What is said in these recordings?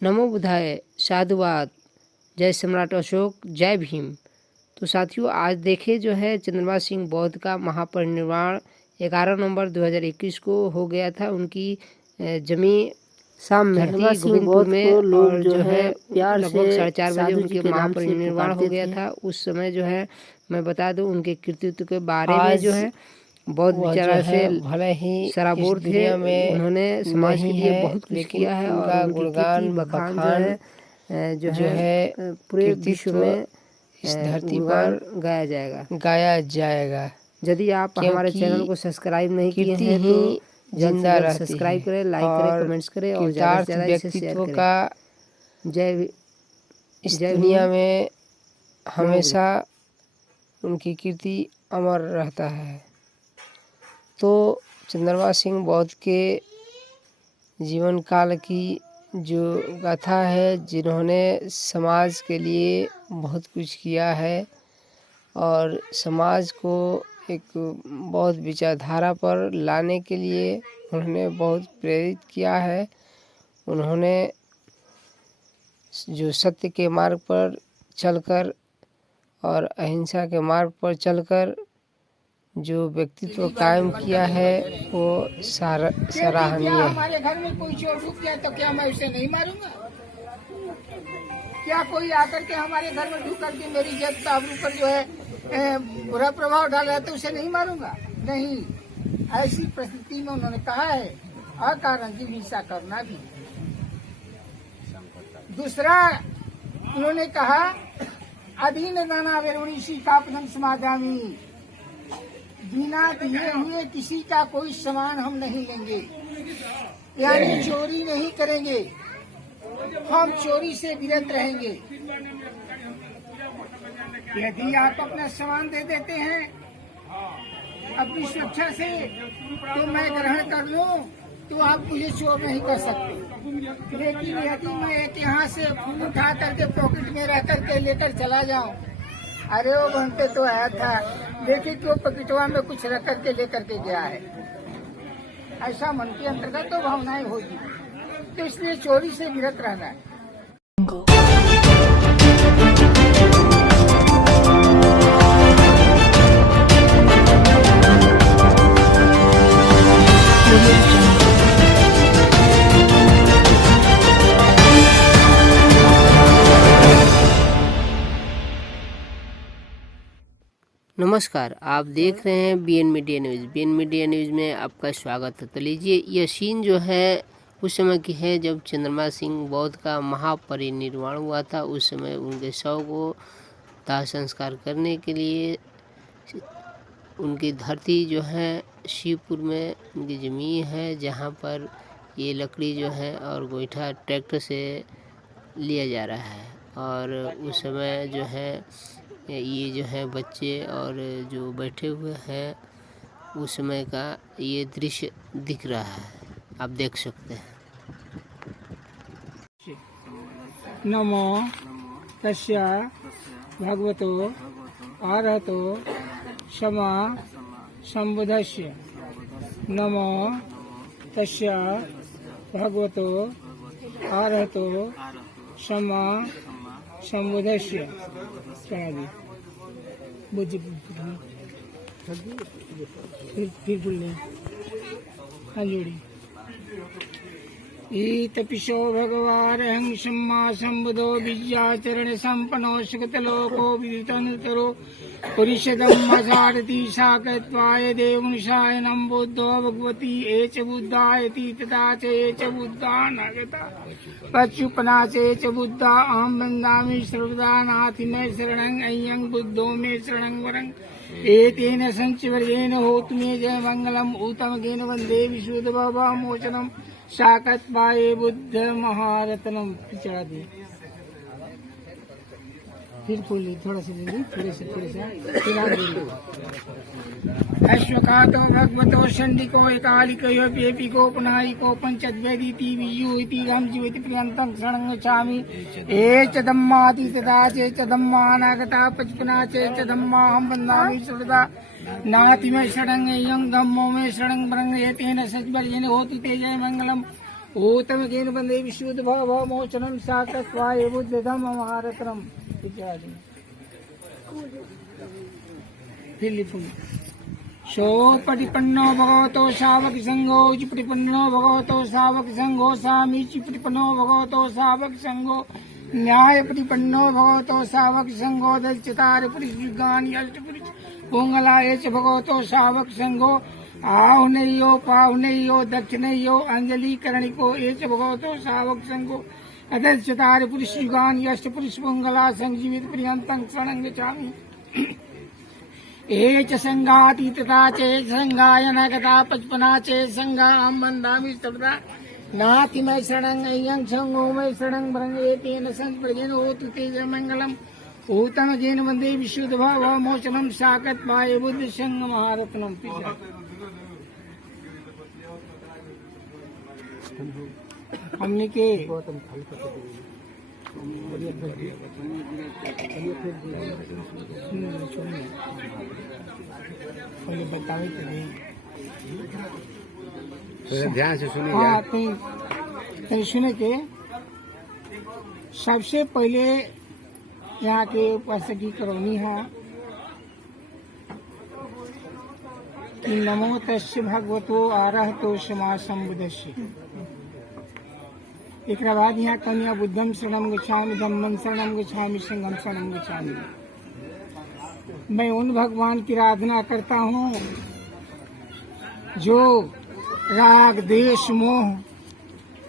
नमो बुद्धाय, साधुवाद, जय सम्राट अशोक, जय भीम। तो साथियों, आज देखे जो है चंद्रमा सिंह बौद्ध का महापरिनिर्वाण 11 नवंबर 2021 को हो गया था। उनकी जमी शाम में थी गोविंदपुर में, और जो है लगभग 4:30 बजे उनके महापरिनिर्वाण हो गया था। उस समय जो है मैं बता दूं उनके कृतित्व के बारे में जो है बौद्ध विचार से भले ही सराबोर थे। उन्होंने समाज के लिए बहुत कुछ किया है और उनकी कीर्ति बखान जो है पूरे विश्व में इस धरती पर गाया जाएगा। यदि आप हमारे चैनल को सब्सक्राइब नहीं किए हैं तो जिंदा रहे सब्सक्राइब करें, लाइक करें, कमेंट्स करें और ज़्यादा से ज़्यादा इसे शेयर करें। जय इस दुनिया में हमेशा उनकी कीर्ति अमर रहता है। तो चंद्रमा सिंह बौद्ध के जीवन काल की जो गाथा है, जिन्होंने समाज के लिए बहुत कुछ किया है और समाज को एक बौद्ध विचारधारा पर लाने के लिए उन्होंने बहुत प्रेरित किया है। उन्होंने जो सत्य के मार्ग पर चलकर और अहिंसा के मार्ग पर चलकर जो व्यक्तित्व कायम किया है वो सराहनीय है। हमारे घर में कोई चोर घुस गया तो क्या मैं उसे नहीं मारूंगा? क्या कोई आकर के हमारे घर में ढुक करके मेरी इज्जत आबरू पर जो है बुरा प्रभाव डाल रहा है तो उसे नहीं मारूंगा? नहीं, ऐसी परिस्थिति में उन्होंने कहा है अकारण की हिंसा करना भी। दूसरा उन्होंने कहा अधीन दाना वेरुणीशी का पदम समाधामी, बिना दिए हुए किसी का कोई सामान हम नहीं लेंगे, यानी चोरी नहीं करेंगे, हम चोरी से विरत रहेंगे। यदि आप अपना सामान दे देते हैं अपनी सुरक्षा से तो मैं ग्रहण कर लूं तो आप मुझे चोर नहीं कर सकते। लेकिन यदि मैं एक यहाँ से फूल उठा करके पॉकेट में रख करके लेकर चला जाऊं, अरे वो बनते तो आया था, देखिए कि वो पकेटवा में कुछ रख करके लेकर के गया है, ऐसा मन के अंतर्गत तो भावनाएं होगी। तो इसलिए चोरी से विरत रहना है। नमस्कार, आप देख रहे हैं BN media news. BN media news में आपका स्वागत है। तो लीजिए, यह सीन जो है उस समय की है जब चंद्रमा सिंह बौद्ध का महापरिनिर्वाण हुआ था। उस समय उनके शव को दाह संस्कार करने के लिए उनकी धरती जो है शिवपुर में उनकी ज़मीन है, जहाँ पर ये लकड़ी जो है और गोईठा ट्रैक्टर से लिया जा रहा है। और उस समय जो है ये जो है बच्चे और जो बैठे हुए हैं उस समय का ये दृश्य दिख रहा है, आप देख सकते हैं। नमो तस्य भगवतो अरहतो सम्मा सम्बुद्धस्य। नमो तस्य भगवतो अरहतो सम्मा सम्बुद्धस्य। फिर बोले जोड़ी ईतपिशो भगवान हं सम्मा सम्बुद्धो विद्याचरण संपन्नो सुगतलोको विदितनुतरो पुरुषदम्मसारथि साकत्वाय देवनिशायनं बुद्धो भगवती एच बुद्धायति तथा च एच बुद्धा नागता पच्युपना च बुद्धा अहं वन्दामि सर्वदा नाथि मे शरणं अय्यं बुद्धो मे शरणं वरं एतेन संचवर्येण होतु मे जय मंगलम उत्तमगेन वन्दे विशुद्धभव मोचनम साकत्वाय बुद्ध महारत्नम। चढ़ा दी फिर बोली थोड़ा सा दीदी, थोड़े से अश्वकातो भगवतो षण्डिको एकालिको एपिको पुनारिको पंचद्वैतीति वियुति राम जीवति प्रियंतं शरणं गच्छामि। एच धम्माति तदा चेच धम्मा अनागता पचपना चेच धम्मा हम वन्दामि सर्वदा नाति में शरणं यं धम्मो में शरणं वरं एतेन सच्वर्येण होतु ते जय मंगलम ऊतम जेन बंदे विशुद्ध भव भव मोचनम साकत्वाय बुद्धम महारत्रम इत्यादि। फिर लिखूंगा सोपटिपन्नो भगवतो शावक संघो चिपटिपन्नो भगवतो शावक संघो सामी चिपटिपन्नो भगवतो शावक संघो न्याय प्रतिपन्नो भगवतो शावक संघो दक्षतार पुरुषगान अष्टपुरुष पोंगलाय च भगवतो शावक संघो आहुनयो पाहुनयो दक्षिणयो अंजलि करणिको एच भगवतो शावक संघो अदक्षतार पुरुषगान अष्टपुरुष पोंगला संजीवित पर्यंतं शरणं गच्छामि। एच संघातीतता चेत संघायन गता पचपना चेत संघा मंदामि सर्वदा नाति मैं शरणं अयं संगो मैं शरणं भ्रंगे तेन संप्रजन होतु तेज मंगलम ऊतम जेन वंदे विशुद्ध भाव मोचनम साकत माय बुद्ध संग महारत्नम। हमने के बतावे तो ध्यान से सुनिए। हाँ तो सुने के सबसे पहले यहाँ के उपासकी करौनी है कि नमो तस्य भगवतो आरहतो समा संबुद्धस्य। एक बाद यहाँ कन्या बुद्धम शरणं गच्छामि धम्मं शरणं गच्छामि संघं शरणं गच्छामि। मैं उन भगवान की आराधना करता हूँ जो राग देश मोह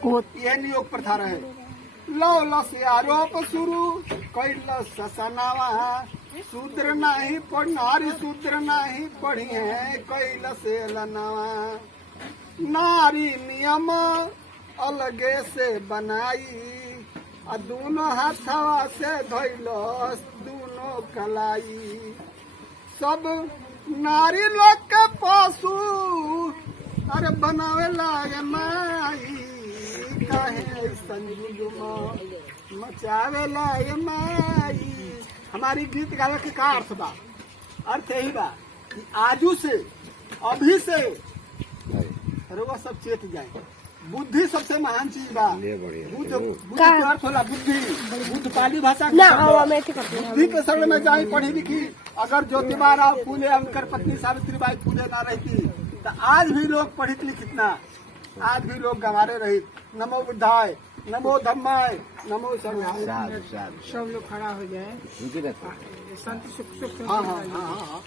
को यह नियोग प्रथा रहे। लौलस आरोप शुरू कैलस सनावा शूद्र नहीं पढ़ नारी शूद्र नहीं पढ़ी है कैलस लनावा। नारी नियम अलगे से बनाई दोनों हाथवा से धैलस दोनों कलाई। सब नारी लोग के पशु अरे बनावे लागे माई काहे संजुग मचावे लागे माई। हमारी गीत गावे के का अर्थ बा? अर्थ यही बा कि आजू से अभी से अरे वो सब चेत जाए। बुद्धि सबसे महान चीज बा। बुद्ध का अर्थ होला बुद्धि। बुद्ध पाली भाषा बुद्धि के शरण में जाई पढ़ी लिखी। अगर ज्योतिबा राव फूले उनकर पत्नी सावित्रीबाई फूले ना रहती तो आज भी लोग पढ़ित लिखित ना, आज भी लोग गंवारे रहित। नमो बुद्धाय नमो धम्माय नमो संघाय। सब लोग खड़ा हो जाए। शांति सुख सुख। हाँ हाँ हाँ।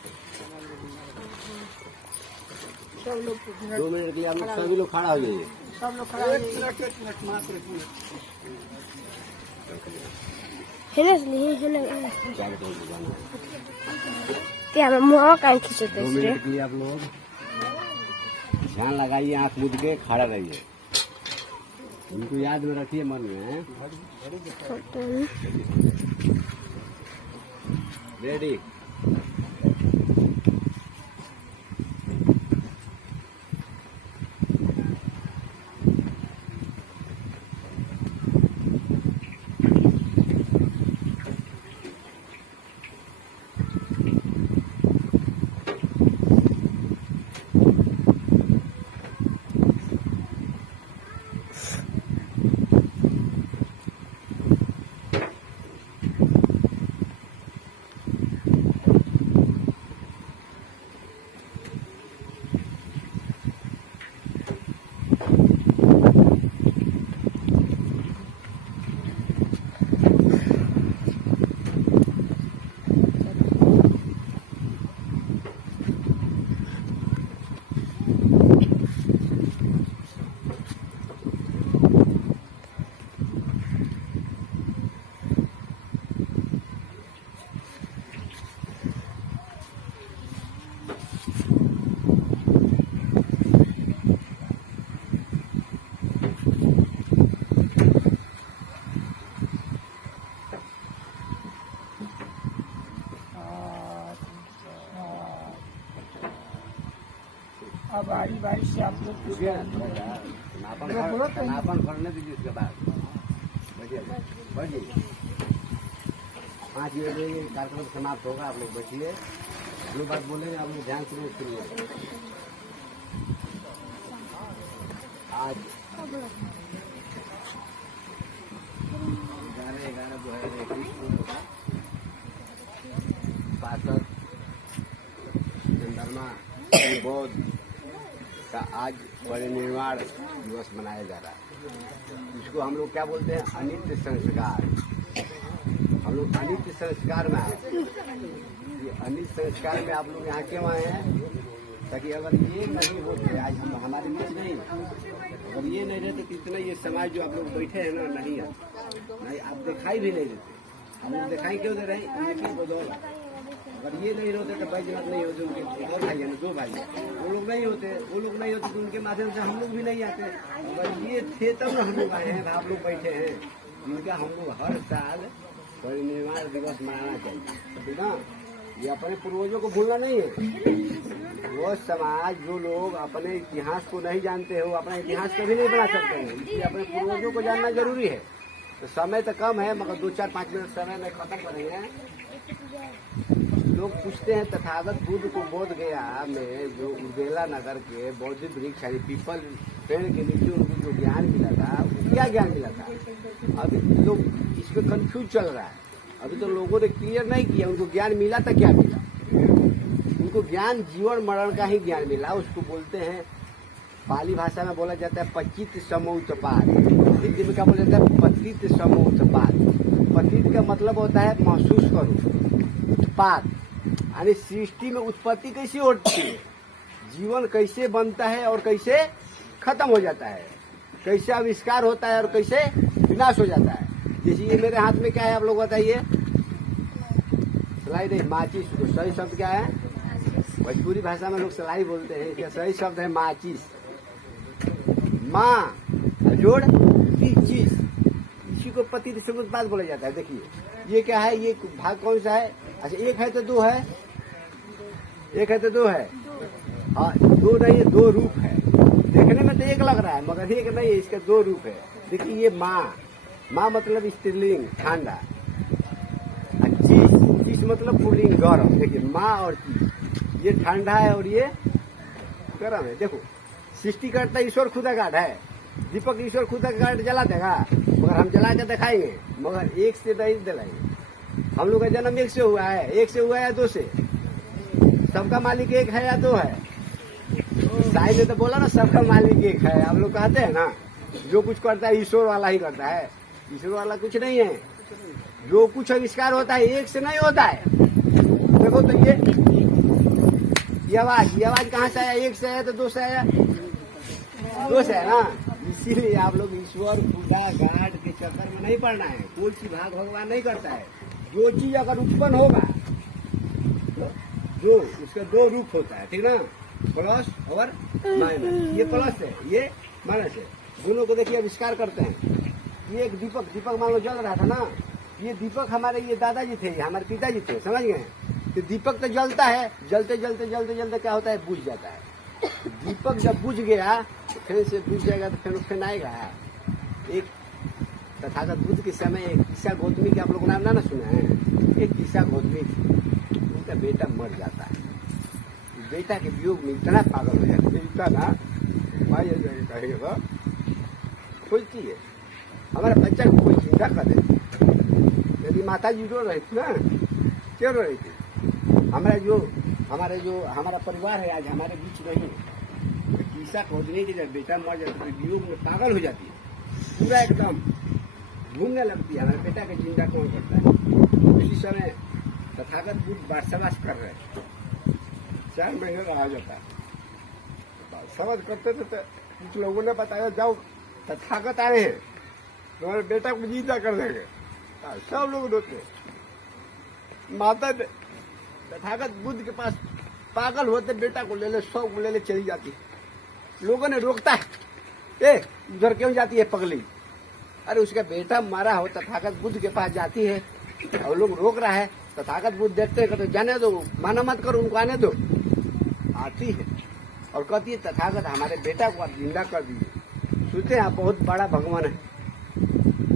सब लोग 2 मिनट के लिए आप लोग सभी लोग खड़ा हो जाइए। सब लोग खड़ा हो एक मिनट मात्र एक मिनट। दो मिनट के लिए आप लोग ध्यान लगाइए, आंख मूंद के खड़ा रहिए। उनको याद में रखिए मन में। रेडी। अब बारी बारी से आप लोग नापन करने दीजिए। उसके बाद बैठिए 5 बजे कार्यक्रम समाप्त होगा। आप लोग बैठिए, जो बात बोलेंगे आप लोग ध्यान से सुनिए। आज सिंह बौद्ध का आज परिनिर्वाण दिवस मनाया जा रहा है। इसको हम लोग क्या बोलते हैं, अनित्य संस्कार। हम लोग अनित्य संस्कार में आए। ये अनित्य संस्कार में आप लोग यहाँ क्यों आए हैं, ताकि अगर ये नहीं होते आज हम हमारे बीच नहीं, अगर ये नहीं रहते तो इतना ये समाज जो आप लोग बैठे हैं ना नहीं आता, नहीं आप दिखाई भी नहीं देते। हम लोग दिखाई क्यों दे रहे हैं, इनकी बदौलत। अगर ये नहीं होते तो बैजनाथ नहीं होते, उनके दो भाई है ना, 2 भाई, वो लोग नहीं होते, तो उनके माध्यम से हम लोग भी नहीं आते। अगर ये थे तब ना हम लोग आए हैं, आप लोग बैठे हैं, जिनका हम लोग हर साल परिनिर्वाण दिवस मनाना चाहिए, ठीक ना। ये अपने पूर्वजों को भूलना नहीं है। वो समाज जो लोग अपने इतिहास को नहीं जानते हो, अपना इतिहास कभी नहीं बना सकते हैं, इसलिए अपने पूर्वजों को जानना जरूरी है। तो समय तो कम है, मगर 2-4-5 मिनट समय में खत्म करेंगे। लोग पूछते हैं तथागत बुद्ध को बोध गया में जो उर्गेला नगर के बौद्ध वृक्ष यानी पीपल पेड़ के नीचे उनको जो ज्ञान मिला था, वो क्या ज्ञान मिला था। अभी लोग इस पे कंफ्यूज चल रहा है। अभी तो लोगों ने क्लियर नहीं किया उनको ज्ञान मिला था क्या मिला। उनको ज्ञान जीवन मरण का ही ज्ञान मिला। उसको बोलते हैं, पाली भाषा में बोला जाता है पचित समोत्पाद, हिंदी में क्या बोला जाता है, पतित समोत्पाद। पतित का मतलब होता है महसूस करो, उत्पाद यानी सृष्टि में उत्पत्ति कैसे होती है, जीवन कैसे बनता है और कैसे खत्म हो जाता है, कैसे आविष्कार होता है और कैसे विनाश हो जाता है। जैसे ये मेरे हाथ में क्या है आप लोग बताइए, सलाई नहीं, माचिस। तो सही शब्द क्या है, भोजपुरी भाषा में लोग सलाई बोलते हैं, इसका सही शब्द है माचिस। माँ जोड़ चीज, इसी को पति उत्पाद बोला जाता है। देखिए ये क्या है, ये भाग कौन सा है, अच्छा एक है तो 2 है, एक है तो 2 है, हाँ 2 नहीं है, 2 रूप है। देखने में तो एक लग रहा है मगर एक नहीं है, इसका 2 रूप है। देखिए ये माँ, माँ मतलब स्त्रीलिंग ठंडा, चीज मतलब पुल्लिंग गरम। देखिए माँ और चीज, ये ठंडा है और ये गरम है। देखो सृष्टिकर्ता ईश्वर खुदा गाड है, दीपक ईश्वर खुदा गाड जला देगा, मगर हम जला के दिखाएंगे, मगर एक से नहीं जलाएंगे। हम लोग का जन्म एक से हुआ है, एक से हुआ है या 2 से, सबका मालिक एक है या 2 है। साईं ने तो बोला ना सबका मालिक एक है। आप लोग कहते हैं ना जो कुछ करता है ईश्वर वाला ही करता है, ईश्वर वाला कुछ नहीं है। जो कुछ आविष्कार होता है एक से नहीं होता है। देखो तो ये आवाज कहाँ से आया, एक से आया तो 2 से आया, 2 से है ना। इसीलिए आप लोग ईश्वर खुदा गाड के चक्कर में नहीं पड़ना है। कोई सी भाग भगवान नहीं करता है। जो चीज अगर उत्पन्न होगा तो जो उसका 2 रूप होता है, ठीक ना, प्लस और माइनस। ये प्लस है, ये माइनस है, दोनों को देखिए आविष्कार करते हैं। ये एक दीपक मान लो जल रहा था ना, ये दीपक हमारे ये दादाजी थे, ये हमारे पिताजी थे, समझ गए। तो दीपक तो जलता है, जलते क्या होता है, बुझ जाता है। दीपक जब बुझ गया तो फिर से बुझ जाएगा तो फिर आएगा। एक तथागत बुद्ध के समय एक ईसा गौतमी के आप लोग नाम ना सुना है। एक ईसा गौतमी थी, उनका बेटा मर जाता है। बेटा के वियोग में इतना पागल हो जाता है, इतना कहेगा खोजती है हमारे बच्चा को कोई चिंता कर देती। यदि माता जी रो रही थी ना, क्यों रो रही थी, हमारा परिवार है आज हमारे बीच नहीं। ईसा खोजने के जब बेटा मर जाता है वियोग में पागल हो जाती है, पूरा एकदम घूमने लगती है, हमारे बेटा का चिंता कौन करता है। उसी समय तथागत बुद्ध वार्तालाप कर रहे हैं, 4 महीने रहा जाता है। समझ करते थे तो कुछ लोगों ने बताया जाओ तथागत आए हैं, तुम्हारे बेटा को जीता कर देंगे। सब लोग रोते। माता तथागत बुद्ध के पास पागल होते बेटा को ले ले, 100 को ले ले चली जाती। लोगों ने रोकता है, ए उधर क्यों जाती है पगली, अरे उसका बेटा मारा हो। तथागत बुद्ध के पास जाती है और लोग रोक रहा है। तथागत बुद्ध देखते हैं तो जाने दो, माना मत करो, उनको आने दो। आती है और कहती है तथागत हमारे बेटा को आप जिंदा कर दीजिए। सोचते हैं आप बहुत बड़ा भगवान है।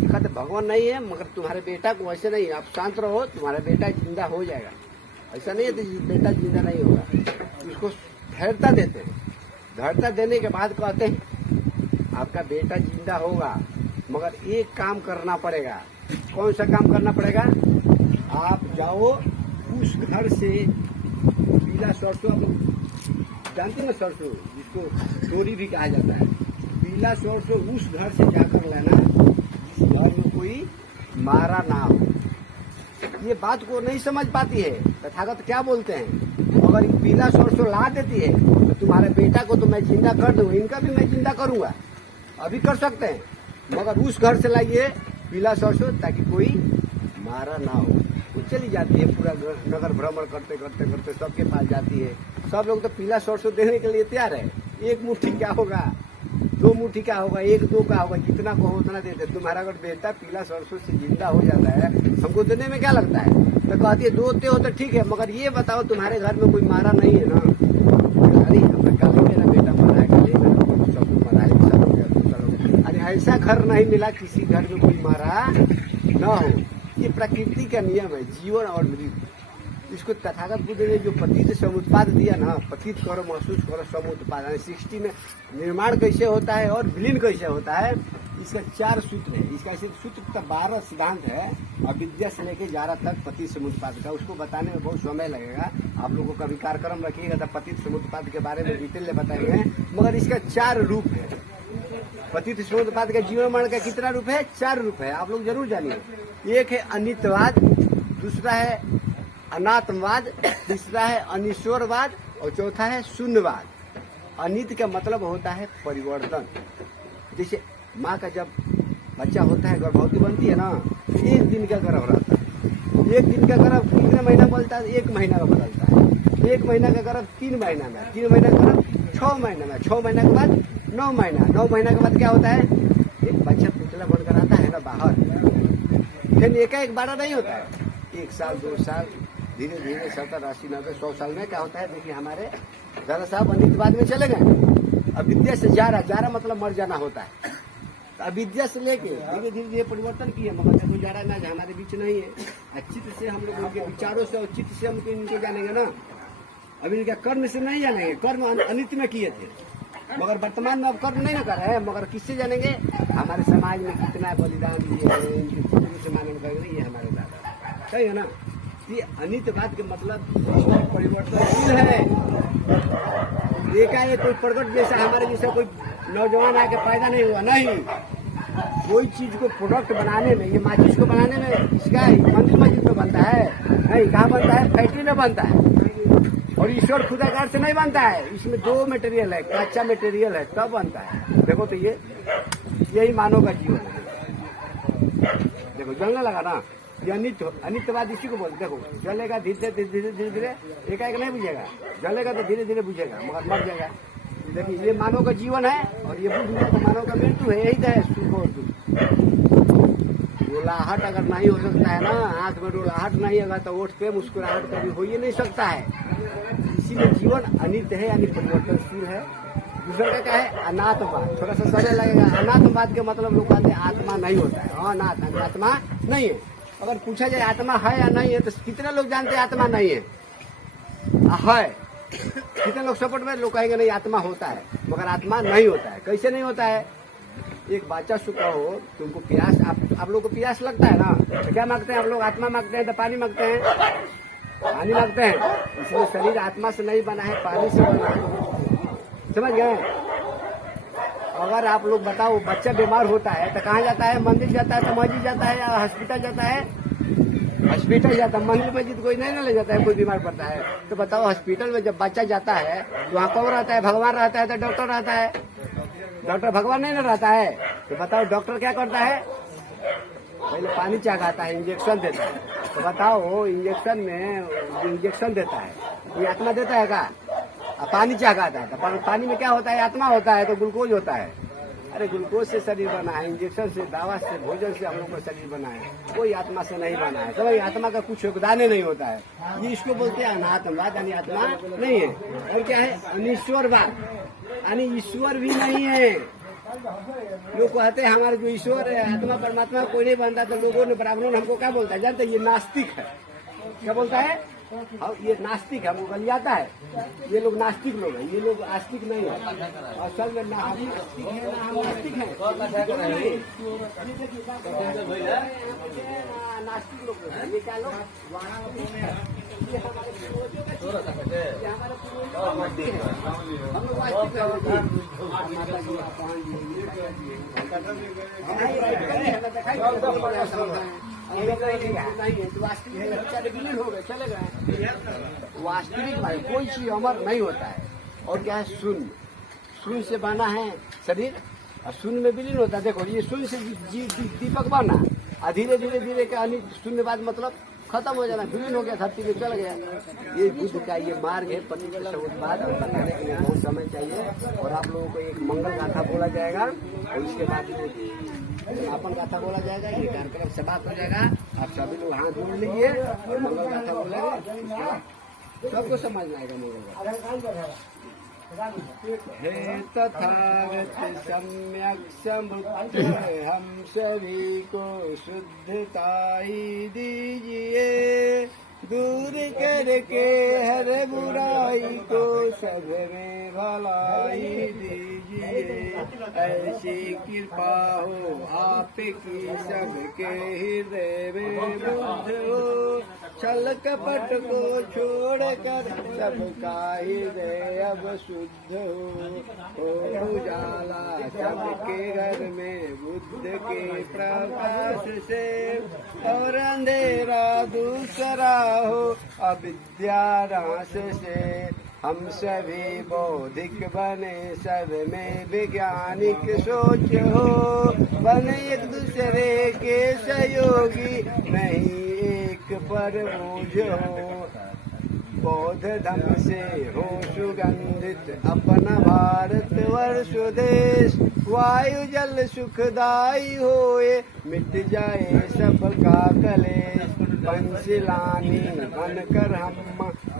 कहते भगवान नहीं है मगर तुम्हारे बेटा को ऐसे नहीं, आप शांत रहो, तुम्हारा बेटा जिंदा हो जाएगा। ऐसा नहीं है तो बेटा जिंदा नहीं होगा। उसको धैर्यता देते हैं। धैर्यता देने के बाद कहते हैं आपका बेटा जिंदा होगा मगर एक काम करना पड़ेगा। कौन सा काम करना पड़ेगा, आप जाओ उस घर से पीला सरसों जानते हैं ना सरसों, जिसको तोरी भी कहा जाता है, पीला सरसों उस घर से जाकर लेना जिस घर में कोई मारा ना हो। ये बात को नहीं समझ पाती है। तथागत क्या बोलते हैं, अगर पीला सरसों ला देती है तो तुम्हारे बेटा को तो मैं जिंदा कर दूंगा, इनका भी मैं जिंदा करूंगा, अभी कर सकते हैं, मगर उस घर से लाइए पीला सरसों ताकि कोई मारा ना हो। वो चली जाती है, पूरा नगर भ्रमण करते करते करते सबके पास जाती है। सब लोग तो पीला सरसों देने के लिए तैयार है। एक मुट्ठी क्या होगा, 2 मुट्ठी क्या होगा, 1-2 का होगा, जितना को उतना देते। तुम्हारा अगर बेटा पीला सरसों से जिंदा हो जाता है, हमको देने में क्या लगता है? तो कहती है दोते हो तो ठीक है, मगर ये बताओ तुम्हारे घर में कोई मारा नहीं है ना? अरे कल मेरा बेटा मरा है, कल सब मरा है, सब। अरे ऐसा घर नहीं मिला किसी घर में कोई मारा न हो। ये प्रकृति का नियम है, जीवन और मृत्यु। इसको तथागत बुद्ध ने जो पतित समुत्पाद दिया ना, पतित करो महसूस करो समुत्पाद, सृष्टि में निर्माण कैसे होता है और विलीन कैसे होता है, इसका 4 सूत्र है। इसका सूत्र का 12 सिद्धांत है, अविद्या से लेके 11 तक पतित समुत्पाद का। उसको बताने में बहुत समय लगेगा। आप लोगों को कभी कार्यक्रम रखिएगा तो पतित समुत्पाद के बारे में डिटेल में बताएंगे, मगर इसका 4 रूप है। पतित समुत्पाद का जीवन मरण का कितना रूप है? 4 रूप है, आप लोग जरूर जानिए। एक है अनित्यवाद, दूसरा है अनात्मवाद, तीसरा है अनिश्वरवाद और चौथा है शून्यवाद। अनित्य का मतलब होता है परिवर्तन। जैसे माँ का जब बच्चा होता है, गर्भवती बनती है ना, 1 दिन का गर्भ रहता है। 1 दिन का गर्भ कितने महीना बोलता है? 1 महीना का बदलता है। 1 महीना का गर्भ 3 महीना में, 3 महीना का गर्भ 6 महीना में, 6 महीना के बाद 9 महीना, 9 महीना के बाद क्या होता है? एक बच्चा पुतला बनकर आता है ना बाहर। फिर एकाएक बड़ा नहीं होता है, 1 साल 2 साल धीरे धीरे 70 80 90 100 साल में क्या होता है? देखिए हमारे दादा साहब अनित्यवाद में चले गए। अविद्या से 11 मतलब मर जाना होता है। तो अविद्या से लेके धीरे धीरे परिवर्तन किए, मगर देखो जा रहा है ना, हमारे बीच नहीं है। चित्त से हम लोग उनके विचारों से और चित्त से हम इनको जानेंगे ना। अभी इनका कर्म से नहीं जानेंगे, कर्म अनित्य में किए थे, मगर वर्तमान में अब कर्म नहीं ना कर रहे हैं, मगर किससे जानेंगे? हमारे समाज में कितना बलिदान दिए हैं, इनके पुत्र से मानव करेंगे, ये हमारे दादा। सही है ना? ये अनित्यवाद के मतलब परिवर्तनशील है। एकाएक कोई प्रकट जैसा हमारे जैसा कोई नौजवान आके पैदा नहीं हुआ, नहीं। कोई चीज को प्रोडक्ट बनाने में, ये माचिस को बनाने में इसका मंदिर मस्जिद में बनता है, नहीं कहाँ बनता है? फैक्ट्री में बनता है। और ईश्वर खुदाकार से नहीं बनता है, इसमें 2 मटेरियल है, कच्चा मटेरियल है, तब बनता है। देखो तो यही मानव का जीवन है। देखो जलने लगा ना, ये अनित्यवाद इसी को बोलते। देखो जलेगा धीरे धीरे धीरे धीरे, एकाएक नहीं बुझेगा, जलेगा तो धीरे धीरे बुझेगा, मगर मर जाएगा। देखिए ये मानव का जीवन है और ये बुझ गया तो मानव का मृत्यु है। यही तो है सुख और दुख। रोलाहट अगर नहीं हो सकता है ना, आंख में रोलाहट नहीं होगा तो ओठ पे मुस्कुराहट कभी हो ही नहीं सकता है। इसीलिए जीवन अनित्य है, यानी परिवर्तनशील है। दूसरा का क्या है? अनात्मवाद। थोड़ा सा समय लगेगा। अनात्मवाद के मतलब लोग कहते हैं आत्मा नहीं होता है। अनात्म आत्मा नहीं है। अगर पूछा जाए आत्मा है या नहीं है तो कितने लोग जानते हैं आत्मा नहीं है? कितने लोग सपोर्ट में लोग कहेंगे नहीं आत्मा होता है, मगर आत्मा नहीं होता है। कैसे नहीं होता है? एक बच्चा से कहो तुमको प्यास, आप लोग को प्यास लगता है ना, तो क्या मांगते हैं आप लोग? आत्मा मांगते हैं तो पानी मांगते हैं, पानी मांगते हैं। इसलिए शरीर आत्मा से नहीं बना है, पानी से बना है। समझ गए? अगर आप लोग बताओ बच्चा बीमार होता है तो कहाँ जाता है? मंदिर जाता है, तो मस्जिद जाता है, या हॉस्पिटल जाता है? हॉस्पिटल जाता है। मंदिर मस्जिद कोई नहीं ना ले जाता है, कोई बीमार पड़ता है तो बताओ। हॉस्पिटल में जब बच्चा जाता है तो वहाँ कौन रहता है? भगवान रहता है, तो डॉक्टर रहता है। डॉक्टर भगवान नहीं ना रहता है, तो बताओ डॉक्टर क्या करता है? पहले पानी चढ़ाता है, इंजेक्शन देता है। तो बताओ इंजेक्शन में इंजेक्शन देता है, ये आत्मा देता है का? पानी चढ़ाता है, तो पानी में क्या होता है? आत्मा होता है, तो ग्लूकोज होता है। अरे ग्लूकोज से शरीर बना है, इंजेक्शन से, दवा से, भोजन से हम लोग का शरीर बना है, कोई आत्मा से नहीं बना है। तो आत्मा का कुछ योगदान नहीं होता है। ये इसको बोलते हैं अनात्मवाद, यानी आत्मा नहीं है। और क्या है? अनिश्वरवाद, यानी ईश्वर भी नहीं है। लोग कहते हैं हमारे जो ईश्वर है, आत्मा परमात्मा कोई नहीं बनता, तो लोगों ने, ब्राह्मणों ने हमको क्या बोलता है जानते? ये नास्तिक है। क्या बोलता है? और ये नास्तिक है, हमको गलियाता है। ये लोग नास्तिक लोग हैं, ये लोग आस्तिक नहीं है। असल में ना हम आस्तिक हैं ना हम नास्तिक हैं। नास्तिक लोग हैं, ये क्या लोग ये हमारे पूर्वजों का चीज़ है, ये हमारे पूर्वजों का मस्ती है। हम लोग आस्तिक हैं। माता जी पान जी विलीन हो गए, चले गए। वास्तविक भाई कोई चीज अमर नहीं होता है। और क्या है, शून्य। शून्य से बना है शरीर और शून्य में विलीन होता है। देखो ये शून्य से दीपक बना, और धीरे धीरे धीरे का शून्यवाद मतलब खत्म हो जाना, विलीन हो गया, धरती में चल गया। ये बुद्ध का ये मार्ग है। पतित उत्पाद बनाने के लिए बहुत समय चाहिए। और आप लोगों को एक मंगल गाथा बोला जाएगा और इसके बाद समापन गाथा बोला जाएगा। ये कार्यक्रम समाप्त हो जाएगा। आप सभी लोग हाथ जोड़ लीजिए और मंगल गाथा बोलेंगे। सबको समझना आएगा मंगल गाथा। हे तथागत सम्यक समुद्र हम सभी को शुद्धताई दीजिए, दूर करके हर बुराई को सब में भलाई दीजिए। ऐसी कृपा हो आपकी सबके हृदय में बुद्ध हो, छल कपट को छोड़कर सबका हृदय अब शुद्ध हो उजाला सबके घर में बुद्ध के प्रकाश से, और अंधेरा दूसरा हो अविद्या नाश से। हम सभी बौद्धिक बने, सब में वैज्ञानिक सोच हो, बने एक दूसरे के सहयोगी, नहीं एक पर बोझ हो। बौद्ध धर्म से हो सुगंधित अपना भारत वर्ष देश, वायु जल सुखदाई होए, मिट जाए सबका कलेश। पंचलानी बनकर हम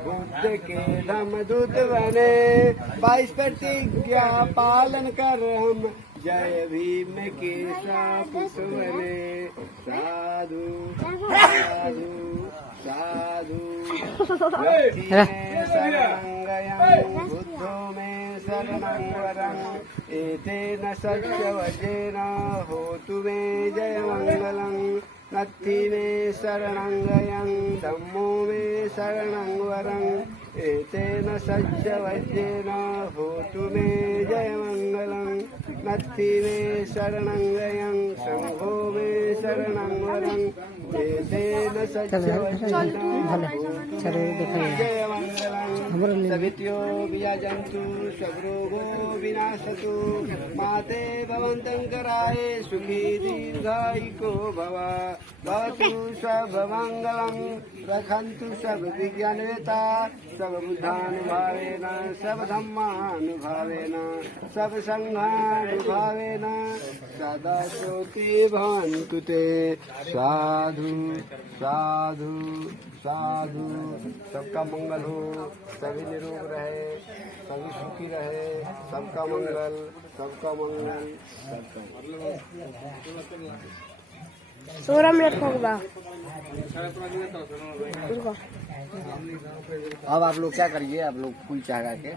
बुद्ध के धम दूत बने, 22 प्रतिज्ञा पालन कर हम जय भीम के साथ बने। साधु साधु साधु शरणं बुद्धो में शरणं वरं, एतेन सत्यवचेन होतु मे जय मंगलं। नत्थि मे शरणं धम्मो मे शरणं वरं, एतेन सत्यवचेन होतु मे जय मंगलं। नत्थि मे शरणं संघो मे शरणं वरं, एतेन सत्यवचेन जय मंगलं। सवित्यो वियजन्तु सगरोगो विनाशतु, माते भवन्तं कराय सुखी दीर्घायिको भव। भवतु सर्वमङ्गलं, रक्षन्तु सर्वविज्ञानवेत्ता, सर्वबुद्धानुभावेन सर्वधर्मानुभावेन सर्वसङ्घानुभावेन सदा श्रोते भवन्तु ते। साधु साधु साधु। सबका मंगल हो, सभी निरोग रहे, सभी सुखी रहे, सबका मंगल, सबका मंगल, सबका अब आप लोग क्या करिए, आप लोग फूल चढ़ा के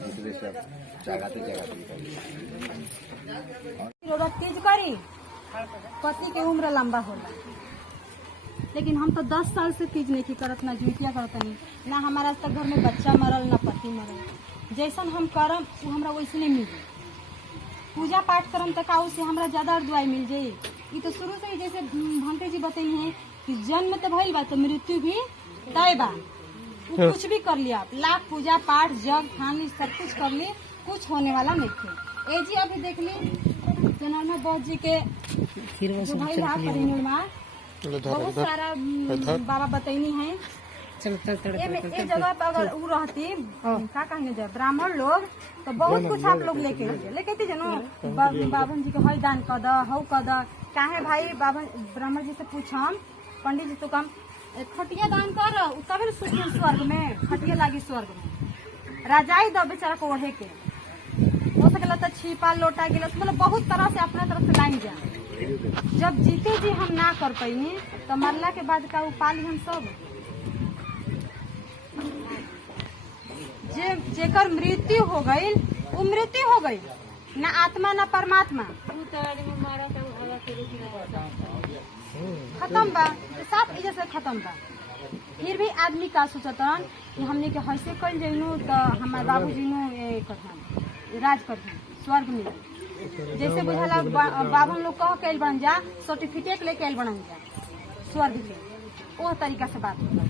दूसरे सब चढ़ाते तेज करी, पति के उम्र लंबा होला, लेकिन हम तो 10 साल से तीज नहीं करत, ना जुतिया करत नहीं, ना हमारा आज तक घर में बच्चा मरल ना पति मरल। जैसन हम करम वो हमरा वैसने मिली। पूजा पाठ करम तक आऊ से हमरा ज्यादा दुआई मिल जाये। ये तो शुरू से ही जैसे भंटे जी बताई हैं कि जन्म तो भइल बा तो मृत्यु भी तय बा। कुछ भी कर लिया, लाख पूजा पाठ जग खान सब कुछ कर ली, कुछ होने वाला नहीं थे। ए जी अभी देख ली जनरमा बौद्ध जी के जो भाई रहा परिनिर्माण, बहुत सारा बाबा बतैनी है। ए जगह पर अगर वो रहती क्या कहेंगे जब ब्राह्मण लोग तो बहुत कुछ आप लोग लेके थी जनो बाबन जी के हई दान कद हऊ कद काहे भाई बाबन ब्राह्मण जी से पूछम पंडित जी तो कम खटिया दान कर तभी सुख स्वर्ग में, खटिया लागी स्वर्ग में, राजाई दो बेचारा को ओढ़े के हो सकला तो छिपा लोटा गिलस, मतलब बहुत तरह से अपना तरफ से लाइन जा। जब जीते जी हम ना कर पाई तो मरला के बाद का उपाली हम सब जेकर मृत्यु हो गई वो मृत्यु हो गई, ना आत्मा ना परमात्मा, खत्म बा, साफ इज्जत से खत्म बा। फिर भी आदमी का सोचतन कि हमने के हैसे कल जइनु तो हमारे बाबूजी नु राज करथन स्वर्ग में, जैसे बुझाला बाबन लोग कह के बन जा सर्टिफिकेट लेके आइल बनन जा स्वर्ग के, वो तरीका से बात होता।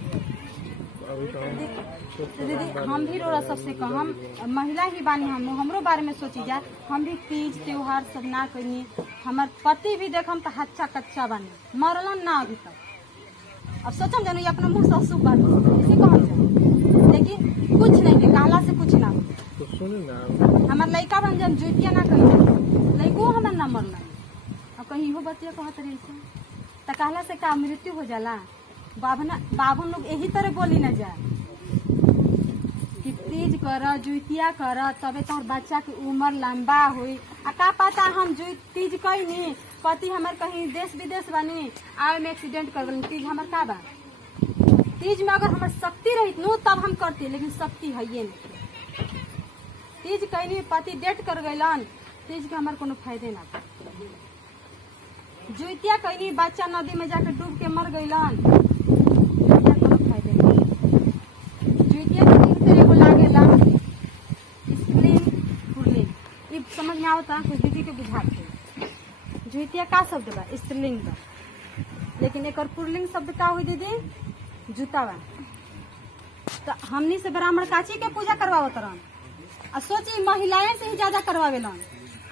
दीदी हम भी रोरा सबसे कहम, महिला ही बानी, हमरो बारे में सोची जा, हम भी तीज त्योहार सब ना करी, हमार पति भी देखम तो हच्चा कच्चा बानी, मरलन ना अभी तक। अब सोचम जानू अपना मुंह से अशुभ बात इसे कहम जा, लेकिन कुछ नहीं के कहला से कुछ ना हमार लड़का बन जन जुतिया ना कही लड़को हमार ना मरना। अब कहीं इहो बतिया कहत रही से त कहला से का मृत्यु हो जाला। बाबन लोग यही तरह बोली न जाए कि तीज कर जुतिया कर तबे तोहर बच्चा के उम्र लंबा हुई। आ का पता हम तीज कहीं पति हमार कहीं देश विदेश बनी आए में एक्सीडेंट कर गई, तीज हमार का बा। तीज में अगर हमार शक्ति रही नु तब हम करती, लेकिन शक्ति है ये नहीं। तीज कहीं पति डेट कर गईलन, तीज के हमार कोनो फायदे ना। जुतिया कहीं बच्चा नदी में जाके डूब के मर गईलन, कोनो फायदे नहीं। जुतिया के एगो लागेला स्त्रीलिंग पुल्लिंग, ई समझ में आवता कुछ दीदी के बुझाते। जुतिया का शब्द बा स्त्रीलिंग बा, लेकिन एक पुल्लिंग शब्द का हुई दीदी जूता बा। तो हमनी से ब्राह्मण काची के पूजा करवावत रहन, आ सोची महिलाएं से ही ज्यादा करवावेलन।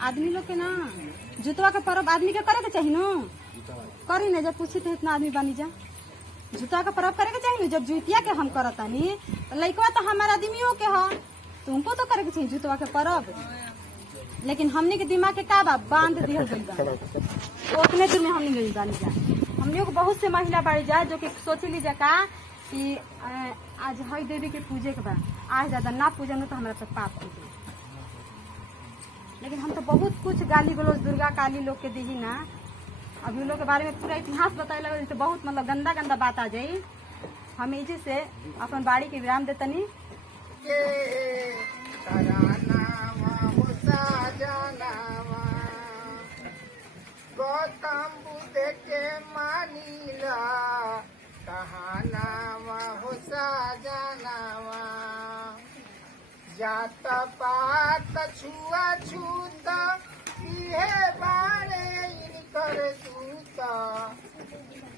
आदमी लोग के ना जुतवा के पर्व आदमी के करे के चाहिए नो, करी ना। जब पूछी तो इतना आदमी बनी जा जुतवा का पर्व करे के चाहिए। जब जुतिया के हम करतानी तो लइकवा तो हमारा आदमियों के ह, तुमको तो करे के चाहिए जुतवा के पर्व। लेकिन हमने के दिमाग के का बा बांध दिया गई बा, उतने दूर में हमने गई बानी जा। हमने को बहुत से महिला बाड़ी जा जो कि सोची ली जा का कि आज हई देवी के पूजे के बा, आज ज्यादा ना पूजन तो हमारा तो पाप हो गई। लेकिन हम तो बहुत कुछ गाली गलोच दुर्गा काली लोग के दी ना, अभी लोग के बारे में पूरा इतिहास बताए लगे तो बहुत मतलब गंदा गंदा बात आ जाये। हम इसी से अपन बाड़ी के विराम देतनी। गौतम बुद्ध के मानीला कहानावा हो साजनावा, जात पात छुआ छूत इहे बारे इनकर सूत,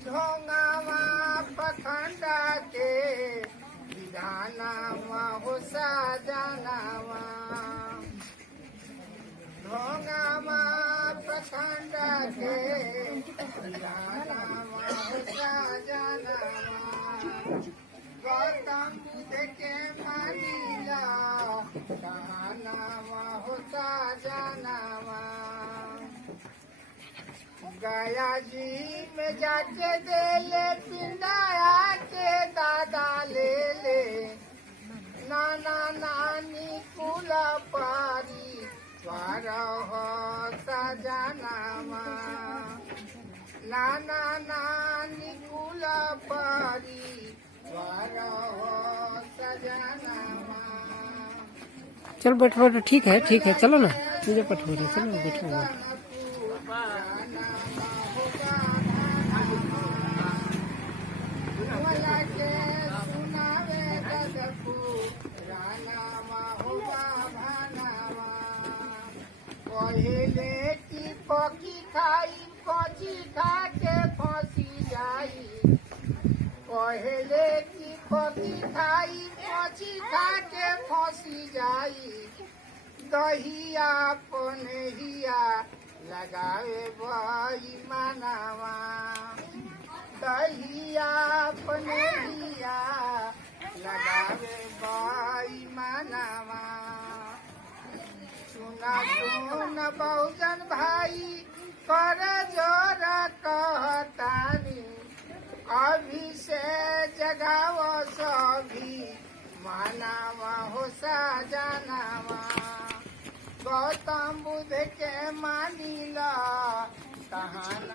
ढोंगावा पखंडा के विधानावा हो साजनावा, ढोंगावा पखंडा के विधानावा हो साजनावा, गौतम बुद्ध के मानीला कहानावा हो साजनावा, गया जी में जाके दे ले पिंडाया के दादा ले ले, नाना नानी कुला पारी स्वार हो सजनावा, नाना नानी कुला पारी चल बैठो बैठो, ठीक है चलो ना, मुझे बैठो चलो बैठो। पहले की पकी खाई पची खा के फंसी जाई, पहले की पकी खाई पची खा के फंसी जाई, दहिया पनहिया लगावे बई मानावा, दहिया पनहिया लगावे बई मानावा, सुना सुन बहुजन भाई कर जोरा कहतानी, अभी से जगाव सभी मानावा हो सजनावा, गौतम बुद्ध के मानीला कहाना।